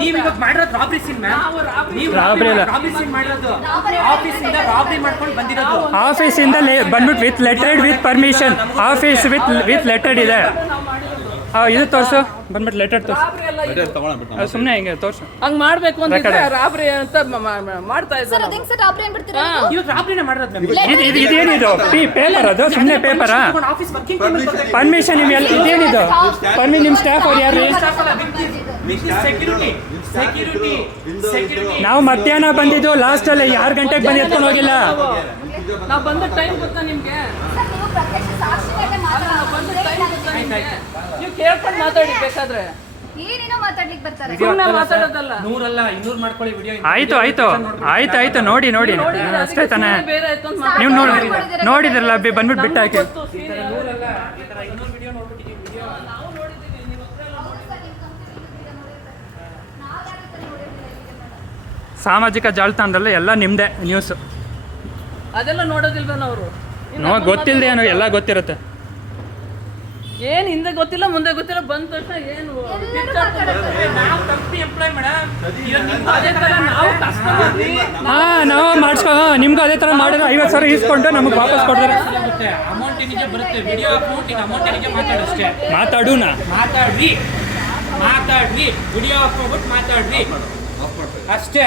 ನೀವು ಇವಾಗ ಮಾಡಿರೋದು ರಾಬ್ರಿ ಸೀನ್ ಮ್ಯಾಮ್. ನೀವು ರಾಬ್ರಿ ಅಲ್ಲ, ರಾಬ್ರಿ ಸೀನ್ ಮಾಡಿರೋದು ಆಫೀಸಿಂದ ರಾಬ್ರಿ ಮಾಡ್ಕೊಂಡು ಬಂದಿರೋದು. ಆಫೀಸಿಂದ ಬಂದ್ಬಿಟ್ಟು with lettered with permission. Office with lettered ಇದೆ. ಇದು ತೋರಿಸು ಬಂದ್ಬಿಟ್ಟು ಲೆಟರ್ ತೋರಿಸು. ಸುಮ್ಮನೆ ಹಿಂಗೆ ತೋರಿಸು. ಹಂಗೆ ಮಾಡಬೇಕು ಅಂತ ರಾಬ್ರಿ ಅಂತ ಮಾಡ್ತಾ ಇದ್ದಾರೆ. ಇವಾಗ ರಾಬ್ರಿನೇ ಮಾಡಿರೋದು ಮ್ಯಾಮ್. ಇದೇನಿದು ಪೇಪರ್? ಅದು ಸುಮ್ಮನೆ ಪೇಪರಾ? ಆಫೀಸ್ ವರ್ಕಿಂಗ್ ಟೈಮಲ್ಲಿ ಪರ್ಮಿಷನ್ ನಿಮ್ಗೆಲ್ಲ ಇದೇನಿದು? ನಿಮ್ಮ ಸ್ಟಾಫ್ ಅವ್ರು ಯಾರು? Security security security. ನಾವು ಮಧ್ಯಾಹ್ನ ಬಂದಿದ್ದು, ಲಾಸ್ಟಲ್ಲಿ 6 ಗಂಟೆಗೆ ಬಂದು ಎತ್ಕೊಂಡು ಹೋಗಿಲ್ಲ. ನಾವು ಬಂದ ಟೈಮ್ ಗೊತ್ತಾ ನಿಮ್ಗೆ? ನೀವು ಕೇಳ್ಕೊಂಡು ಮಾತಾಡಿ ಬೇಕಾದ್ರೆ. ಏನೇನೋ ಮಾತಾಡ್ಲಿಕ್ಕೆ ಬರ್ತಾರೆ. ಸುಮ್ಮನೆ ಮಾತಾಡೋದಲ್ಲ. 100 ಅಲ್ಲ 200 ಮಾಡ್ಕೊಳ್ಳಿ ವಿಡಿಯೋ. ಆಯ್ತು ನೋಡಿ ಅಷ್ಟೇ ತಾನೇ. ಬೇರೆ ಆಯ್ತು ಅಂತ ನೀವು ನೋಡಿದ್ರಲ್ಲ ಬಂದ್ಬಿಟ್ಟು ಬಿಟ್ಟು ಹಾಕಿ. 100 ಅಲ್ಲ ಈ ತರ 200 ವಿಡಿಯೋ ನೋಡ್ಬಿಟ್ಟಿದ್ದೀವಿ. ವಿಡಿಯೋ ನಾವು ನೋಡಿದ್ದೀವಿ. ನೀವು ಸಾಮಾಜಿಕ ಜಾಲತಾಣದಲ್ಲ ಎಲ್ಲ ನಿಮ್ಮದೇ ನ್ಯೂಸು. ಅದೆಲ್ಲ ನೋಡೋದಿಲ್ವೇನೋ ಅವರು? ಗೊತ್ತಿಲ್ಲದೆ ಏನೋ ಎಲ್ಲ ಗೊತ್ತಿರುತ್ತೆ. ಏನು ಹಿಂದೆ ಗೊತ್ತಿಲ್ಲ ಮುಂದೆ ಗೊತ್ತಿಲ್ಲ, ಬಂದ ತಕ್ಷಣ ಏನು ನಾವು ಕಂಪ್ನಿ ಎಂಪ್ಲಾಯ್ ಮೇಡಮ್. ಅದೇ ಥರ ನಾವು ಕಸ್ಟಮರ್. ನಾವು ಮಾಡಿಸ್ಕೊ. ನಿಮ್ಗೂ ಅದೇ ಥರ ಮಾಡಿದ್ರೆ 50,000 ಇಸ್ಕೊಂಡು ನಮಗೆ ವಾಪಸ್ ಕೊಡ್ತಾರೆ. ಅಮೌಂಟ್ ನಿಜ ಬರುತ್ತೆ. ವಿಡಿಯೋ ಅಮೌಂಟ್ ಅಮೌಂಟ್ ನಿಜ ಮಾತಾಡಷ್ಟೇ. ಮಾತಾಡೋಣ. ಮಾತಾಡ್ರಿ ವಿಡಿಯೋ ಹಾಕ್ಬಿಟ್ಟು ಮಾತಾಡ್ರಿ ಅಷ್ಟೇ.